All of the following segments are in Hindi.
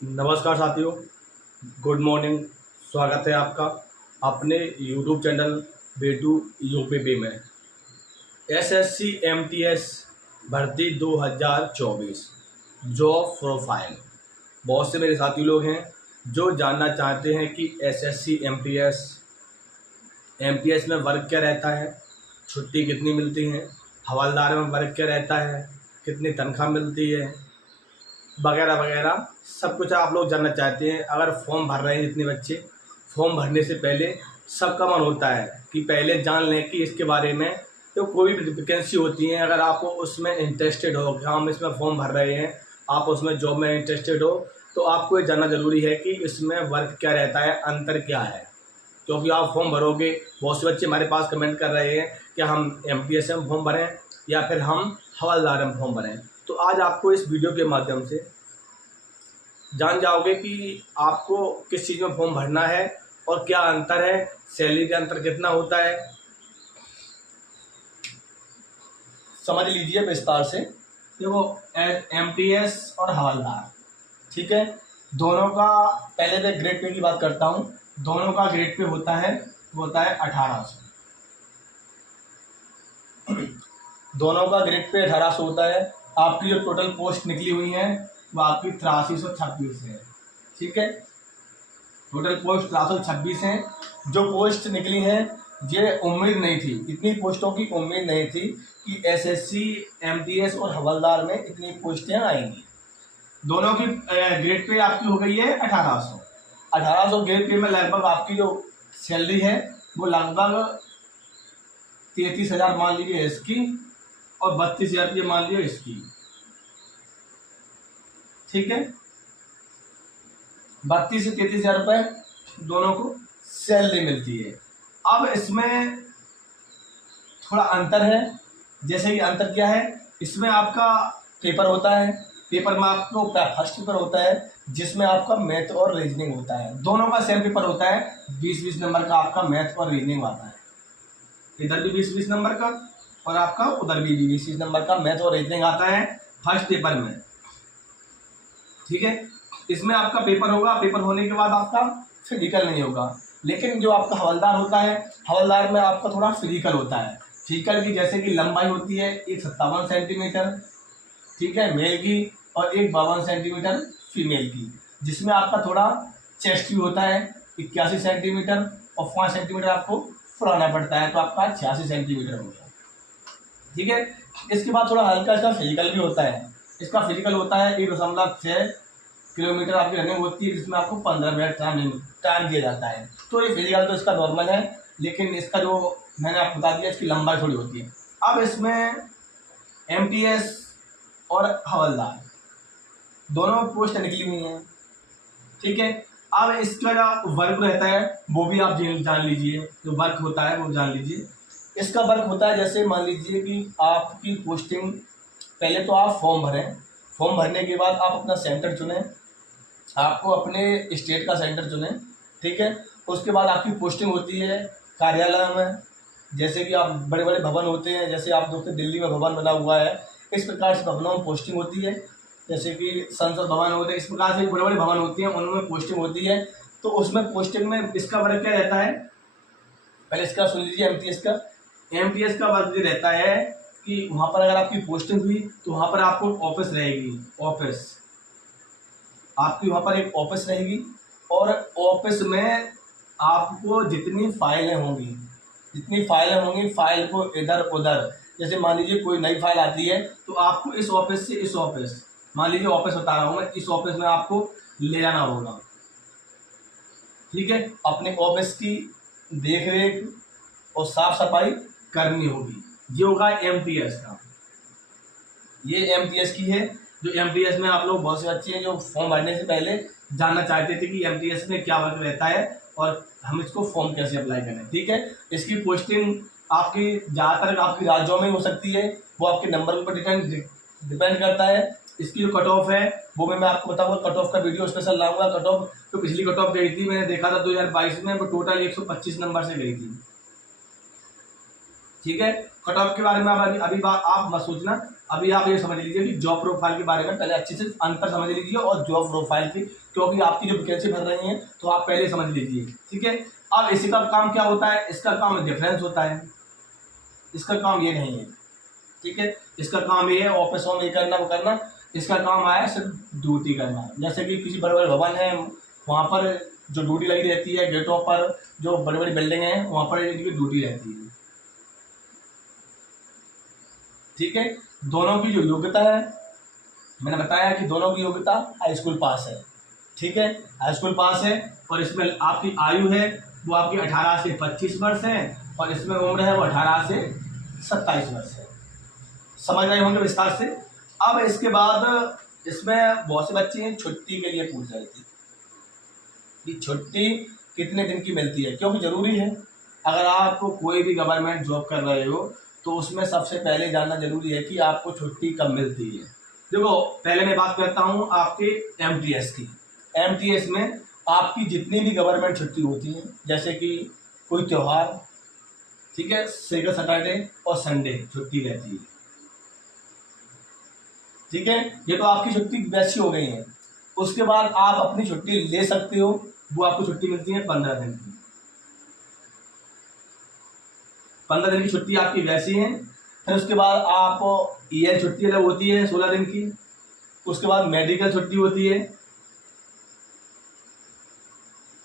नमस्कार साथियों, गुड मॉर्निंग। स्वागत है आपका अपने यूट्यूब चैनल बेटू यूपीपी में। एसएससी एमटीएस भर्ती 2024 जॉब प्रोफाइल। बहुत से मेरे साथी लोग हैं जो जानना चाहते हैं कि एसएससी एमटीएस में वर्क क्या रहता है, छुट्टी कितनी मिलती है, हवलदार में वर्क क्या रहता है, कितनी तनख्वाह मिलती है, वगैरह वगैरह सब कुछ आप लोग जानना चाहते हैं। अगर फॉर्म भर रहे हैं जितने बच्चे, फॉर्म भरने से पहले सबका मन होता है कि पहले जान लें कि इसके बारे में तो कोई भी वैकेंसी होती है, अगर आप उसमें इंटरेस्टेड हो कि हम इसमें फॉर्म भर रहे हैं, आप उसमें जॉब में इंटरेस्टेड हो, तो आपको ये जानना ज़रूरी है कि इसमें वर्क क्या रहता है, अंतर क्या है। क्योंकि आप फॉर्म भरोगे, बहुत से बच्चे हमारे पास कमेंट कर रहे हैं कि हम एमटीएस में फॉर्म भरें या फिर हम हवलदार में फॉर्म भरें। तो आज आपको इस वीडियो के माध्यम से जान जाओगे कि आपको किस चीज़ में फॉर्म भरना है और क्या अंतर है, सैलरी का अंतर कितना होता है, समझ लीजिए विस्तार से। देखो, एमटीएस और हवलदार, ठीक है, दोनों का पहले मैं ग्रेड पे की बात करता हूँ। दोनों का ग्रेड पे होता है 1800। दोनों का ग्रेड पे 1800 होता है। आपकी जो टोटल पोस्ट निकली हुई है वो आपकी 8326 है, ठीक है। टोटल पोस्ट 8326 है। जो पोस्ट निकली है ये उम्मीद नहीं थी, इतनी पोस्टों की उम्मीद नहीं थी कि एसएससी एमटीएस और हवलदार में इतनी पोस्टें आएंगी। दोनों की ग्रेड पे आपकी हो गई है 1800। 1800 ग्रेड पे में लगभग आपकी जो सैलरी है वो लगभग 33,000 मान लीजिए इसकी, और 32,000 रुपये मान लीजिए इसकी, ठीक है। 32 से 33,000 रुपये दोनों को सैलरी मिलती है। अब इसमें थोड़ा अंतर है। जैसे कि अंतर क्या है, इसमें आपका पेपर होता है। पेपर में आपको फर्स्ट पेपर होता है जिसमें आपका मैथ और रीजनिंग होता है। दोनों का सेम पेपर होता है, 20-20 नंबर का आपका मैथ और रीजनिंग आता है। इधर भी 20-20 नंबर का और आपका उधर भी 20-20 नंबर का मैथ और रीजनिंग आता है फर्स्ट पेपर में, ठीक है। इसमें आपका पेपर होगा, पेपर होने के बाद आपका फिजिकल नहीं होगा। लेकिन जो आपका हवलदार होता है, हवलदार में आपका थोड़ा फिजिकल होता है। फिजिकल की जैसे कि लंबाई होती है 157 सेंटीमीटर, ठीक है, मेल की, और 152 सेंटीमीटर फीमेल की, जिसमें आपका थोड़ा चेस्ट भी होता है 81 सेंटीमीटर, और 5 सेंटीमीटर आपको फुलाना पड़ता है, तो आपका 86 सेंटीमीटर हो गया, ठीक है। इसके बाद थोड़ा हल्का इसका फिजिकल भी होता है। इसका फिजिकल होता है 1.6 किलोमीटर आपकी रनिंग होती है, जिसमें आपको 15 मिनट टाइम दिया जाता है। तो ये फिजिकल तो इसका नॉर्मल है, लेकिन इसका जो मैंने आपको बता दिया इसकी लंबाई थोड़ी होती है। अब इसमें एमटीएस और हवलदार दोनों पोस्ट निकली हुई हैं, ठीक है। अब इसका जो वर्क रहता है वो भी आप जान लीजिए, जो वर्क होता है वो जान लीजिए। इसका वर्क होता है, जैसे मान लीजिए कि आपकी पोस्टिंग, पहले तो आप फॉर्म भरें। फॉर्म भरने के बाद आप अपना सेंटर चुनें, आपको अपने स्टेट का सेंटर चुनें, ठीक है। उसके बाद आपकी पोस्टिंग होती है कार्यालय में। जैसे कि आप बड़े बड़े भवन होते हैं, जैसे आप देखते दिल्ली में भवन बना हुआ है, इस प्रकार से भवनों में पोस्टिंग होती है। जैसे कि संसद भवन होते हैं, इस प्रकार से बड़े बड़े भवन होती हैं, उनमें पोस्टिंग होती है। तो उसमें पोस्टिंग में इसका वर्क क्या रहता है, पहले इसका सुन लीजिए। एमटीएस का वर्क ये रहता है कि वहाँ पर अगर आपकी पोस्टिंग हुई तो वहाँ पर आपको ऑफिस रहेगी, ऑफिस आपकी वहाँ पर एक ऑफिस रहेगी, और ऑफिस में आपको जितनी फाइलें होंगी फाइल को इधर उधर, जैसे मान लीजिए कोई नई फाइल आती है तो आपको इस ऑफिस से इस ऑफिस, मान लीजिए ऑफिस बता रहा हूँ मैं, इस ऑफिस में आपको ले जाना होगा, ठीक है। अपने ऑफिस की देख रेख और साफ सफाई करनी होगी। ये होगा एमटीएस का, ये एमटीएस की है। जो एमटीएस में आप लोग बहुत से बच्चे हैं जो फॉर्म भरने से पहले जानना चाहते थे कि एमटीएस में क्या वर्क रहता है और हम इसको फॉर्म कैसे अप्लाई करें, ठीक है। इसकी पोस्टिंग आपकी ज़्यादातर आपकी राज्यों में हो सकती है, वो आपके नंबर पर डिपेंड करता है। इसकी जो कट ऑफ है वो मैं आपको बताऊंगा, कट ऑफ का वीडियो स्पेशल लाऊंगा। कट ऑफ तो पिछली कट ऑफ गई थी, मैंने देखा था 2022 में, वो टोटल 125 नंबर से गई थी, ठीक है। कट ऑफ के बारे में अभी आप मत सोचना, अभी आप ये समझ लीजिए कि जॉब प्रोफाइल के बारे में पहले अच्छे से अंतर समझ लीजिए और जॉब प्रोफाइल की, क्योंकि आपकी जो वैकेंसी भर रही है तो आप पहले समझ लीजिए, ठीक है। अब इसी का काम क्या होता है, इसका काम डिफरेंस होता है, इसका काम ये नहीं है, ठीक है। इसका काम ये है ऑफिसों में ये करना वो करना, इसका काम आया सिर्फ ड्यूटी करना। जैसे कि किसी बड़े बड़े भवन है, वहाँ पर जो ड्यूटी लगी रहती है, गेटों पर जो बड़ी बड़ी बिल्डिंग हैं वहाँ पर इनकी ड्यूटी रहती है, ठीक है। दोनों की जो योग्यता है, मैंने बताया कि दोनों की योग्यता हाई स्कूल पास है, ठीक है, हाई स्कूल पास है। और इसमें आपकी आयु है वो आपकी 18 से 25 वर्ष है, और इसमें उम्र है वो 18 से 27 वर्ष है। समझ रहे होंगे विस्तार से। अब इसके बाद इसमें बहुत से बच्चे हैं छुट्टी के लिए पूछ रहे थे कि छुट्टी कितने दिन की मिलती है, क्योंकि ज़रूरी है अगर आपको कोई भी गवर्नमेंट जॉब कर रहे हो तो उसमें सबसे पहले जानना जरूरी है कि आपको छुट्टी कब मिलती है। देखो पहले मैं बात करता हूँ आपके एमटीएस की। एमटीएस में आपकी जितनी भी गवर्नमेंट छुट्टी होती है, जैसे कि कोई त्यौहार, ठीक है, सेकंड सैटरडे और संडे छुट्टी रहती है, ठीक है। ये तो आपकी छुट्टी वैसी हो गई है। उसके बाद आप अपनी छुट्टी ले सकते हो, वो आपको छुट्टी मिलती है 15 दिन की। 15 दिन की छुट्टी आपकी वैसी है। फिर उसके बाद आप ईयर छुट्टी अलग होती है 16 दिन की। उसके बाद मेडिकल छुट्टी होती है,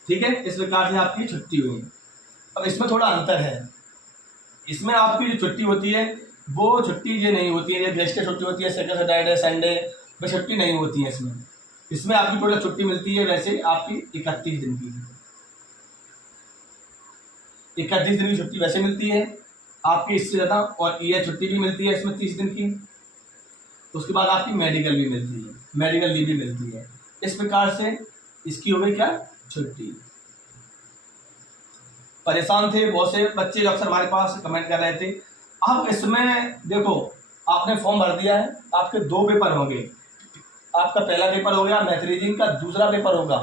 ठीक है। इस प्रकार से आपकी छुट्टी हुई। अब इसमें थोड़ा अंतर है, इसमें आपकी जो छुट्टी होती है वो छुट्टी ये नहीं होती है, गेस्टेड छुट्टी होती है, सेकंड सैटरडे संडे में छुट्टी नहीं होती है इसमें आपकी टोटल छुट्टी मिलती है वैसे आपकी 31 दिन की। 31 दिन की छुट्टी वैसे मिलती है आपकी, इससे ज़्यादा। और ईयर छुट्टी भी मिलती है इसमें 30 दिन की। उसके बाद आपकी मेडिकल भी मिलती है, मेडिकल लीव भी मिलती है। इस प्रकार से इसकी हो गई क्या, छुट्टी। परेशान थे बहुत से बच्चे, अक्सर हमारे पास कमेंट कर रहे थे। अब इसमें देखो आपने फॉर्म भर दिया है, आपके 2 पेपर होंगे। आपका पहला पेपर हो गया मैथ रीजनिंग का, दूसरा पेपर होगा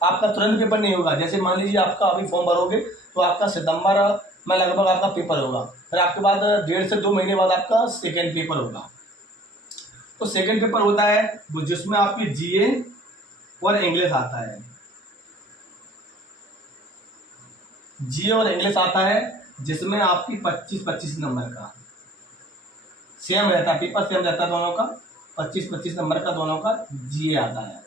आपका तुरंत पेपर नहीं होगा। जैसे मान लीजिए आपका अभी फॉर्म भरोगे तो आपका सितंबर में लगभग आपका पेपर होगा, फिर आपके बाद 1.5 से 2 महीने बाद आपका सेकेंड पेपर होगा। तो सेकेंड पेपर होता है वो जिसमें आपकी जीए और इंग्लिश आता है, जीए और इंग्लिश आता है, जिसमें आपकी 25-25 नंबर का सेम रहता है, पेपर सेम रहता है दोनों का, 25-25 नंबर का दोनों का जीए आता है,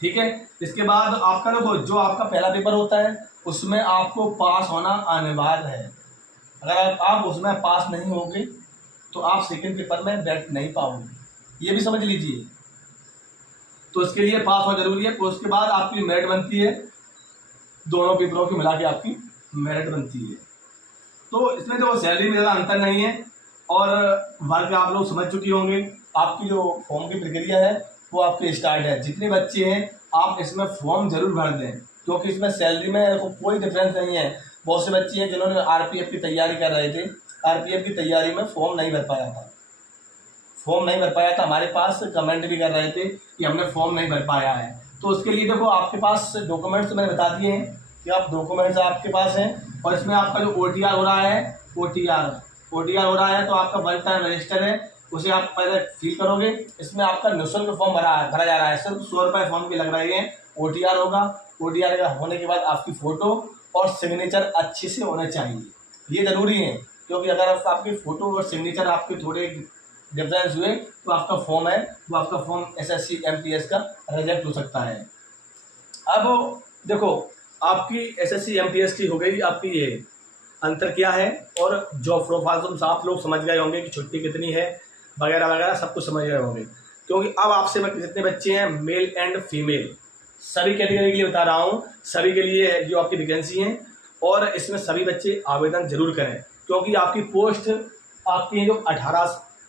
ठीक है। इसके बाद आपका जो आपका पहला पेपर होता है उसमें आपको पास होना अनिवार्य है। अगर आप उसमें पास नहीं होगे तो आप सेकंड पेपर में बैठ नहीं पाओगे, ये भी समझ लीजिए। तो इसके लिए पास होना जरूरी है। तो उसके बाद आपकी मेरिट बनती है, दोनों पेपरों की मिला के आपकी मेरिट बनती है। तो इसमें जो सैलरी में ज़्यादा अंतर नहीं है। और वर्क आप लोग समझ चुके होंगे। आपकी जो फॉर्म की प्रक्रिया है वो आपकी स्टार्ट है। जितने बच्चे हैं आप इसमें फॉर्म जरूर भर दें, क्योंकि इसमें सैलरी में कोई डिफरेंस नहीं है। बहुत से बच्चे हैं जिन्होंने आरपीएफ की तैयारी कर रहे थे, आरपीएफ की तैयारी में फॉर्म नहीं भर पाया था, फॉर्म नहीं भर पाया था। हमारे पास कमेंट भी कर रहे थे कि हमने फॉर्म नहीं भर पाया है। तो उसके लिए देखो आपके पास डॉक्यूमेंट्स मैंने बता दिए हैं कि आप डॉक्यूमेंट्स आपके पास हैं। और इसमें आपका जो ओटीआर हो रहा है, ओटीआर हो रहा है, तो आपका वन टाइम रजिस्टर है, उसे आप पहले फिल करोगे। इसमें आपका निःशुल्क फॉर्म भरा जा रहा है, सिर्फ 100 रुपये फॉर्म के लग रहे हैं। ओटीआर होगा, ओटीआर का होने के बाद आपकी फ़ोटो और सिग्नेचर अच्छे से होने चाहिए, ये ज़रूरी है। क्योंकि अगर आपकी फ़ोटो और सिग्नेचर आपके थोड़े डिफरेंस हुए तो आपका फॉर्म है वो आपका फॉर्म एसएससी एमटीएस का रिजेक्ट हो सकता है। अब देखो आपकी एसएससी एमटीएस की हो गई आपकी, ये अंतर क्या है। और जॉब प्रोफाइल तो आप लोग समझ गए होंगे कि छुट्टी कितनी है वगैरह वगैरह सब कुछ समझ गए होंगे। क्योंकि अब आपसे मैं जितने बच्चे हैं मेल एंड फीमेल सभी कैटेगरी के लिए बता रहा हूँ, सभी के लिए जो आपकी वैकेंसी है। और इसमें सभी बच्चे आवेदन जरूर करें, क्योंकि आपकी पोस्ट आपकी जो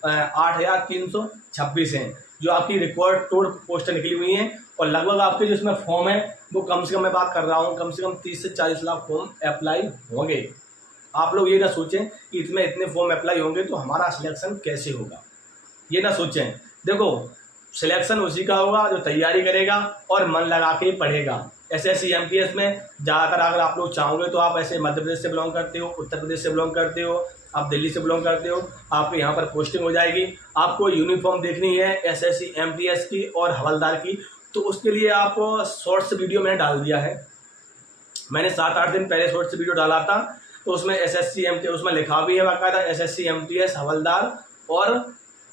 8,326 हैं, जो आपकी रिकॉर्ड तोड़ पोस्ट निकली हुई हैं। और लगभग आपके जो इसमें फॉर्म है वो कम से कम, मैं बात कर रहा हूँ, कम से कम 30 से 40 लाख फॉर्म अप्लाई होंगे। आप लोग ये ना सोचें कि इसमें इतने फॉर्म अप्लाई होंगे तो हमारा सिलेक्शन कैसे होगा, ये ना सोचें। देखो सिलेक्शन उसी का होगा जो तैयारी करेगा और मन लगा के पढ़ेगा। SSC MTS में ज़्यादातर अगर आप लोग चाहोगे तो आप ऐसे मध्य प्रदेश से बिलोंग करते हो, उत्तर प्रदेश से बिलोंग करते हो, आप दिल्ली से बिलोंग करते हो, आपके यहाँ पर पोस्टिंग हो जाएगी। आपको यूनिफॉर्म देखनी है SSC MTS की और हवलदार की, तो उसके लिए आप शॉर्ट्स वीडियो मैंने डाल दिया है। मैंने 7-8 दिन पहले शॉर्ट्स वीडियो डाला था, तो उसमें SSC MTS उसमें लिखा भी है बाकायदा SSC MTS हवलदार और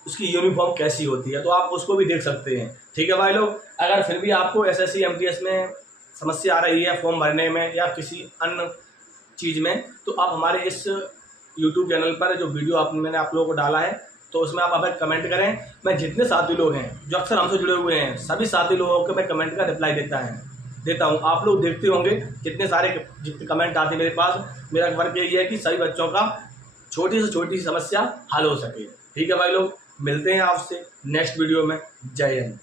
उसकी यूनिफॉर्म कैसी होती है, तो आप उसको भी देख सकते हैं। ठीक है भाई लोग, अगर फिर भी आपको SSC MTS में समस्या आ रही है फॉर्म भरने में या किसी अन्य चीज़ में, तो आप हमारे इस YouTube चैनल पर जो वीडियो मैंने आप लोगों को डाला है, तो उसमें आप अगर कमेंट करें, मैं जितने साथी लोग हैं जो अक्सर हमसे जुड़े हुए हैं, सभी साथी लोगों को मैं कमेंट का रिप्लाई देता हूँ। आप लोग देखते होंगे जितने कमेंट आते हैं मेरे पास। मेरा वर्क यही है कि सभी बच्चों का छोटी से छोटी समस्या हल हो सके। ठीक है भाई लोग, मिलते हैं आपसे नेक्स्ट वीडियो में। जय हिंद।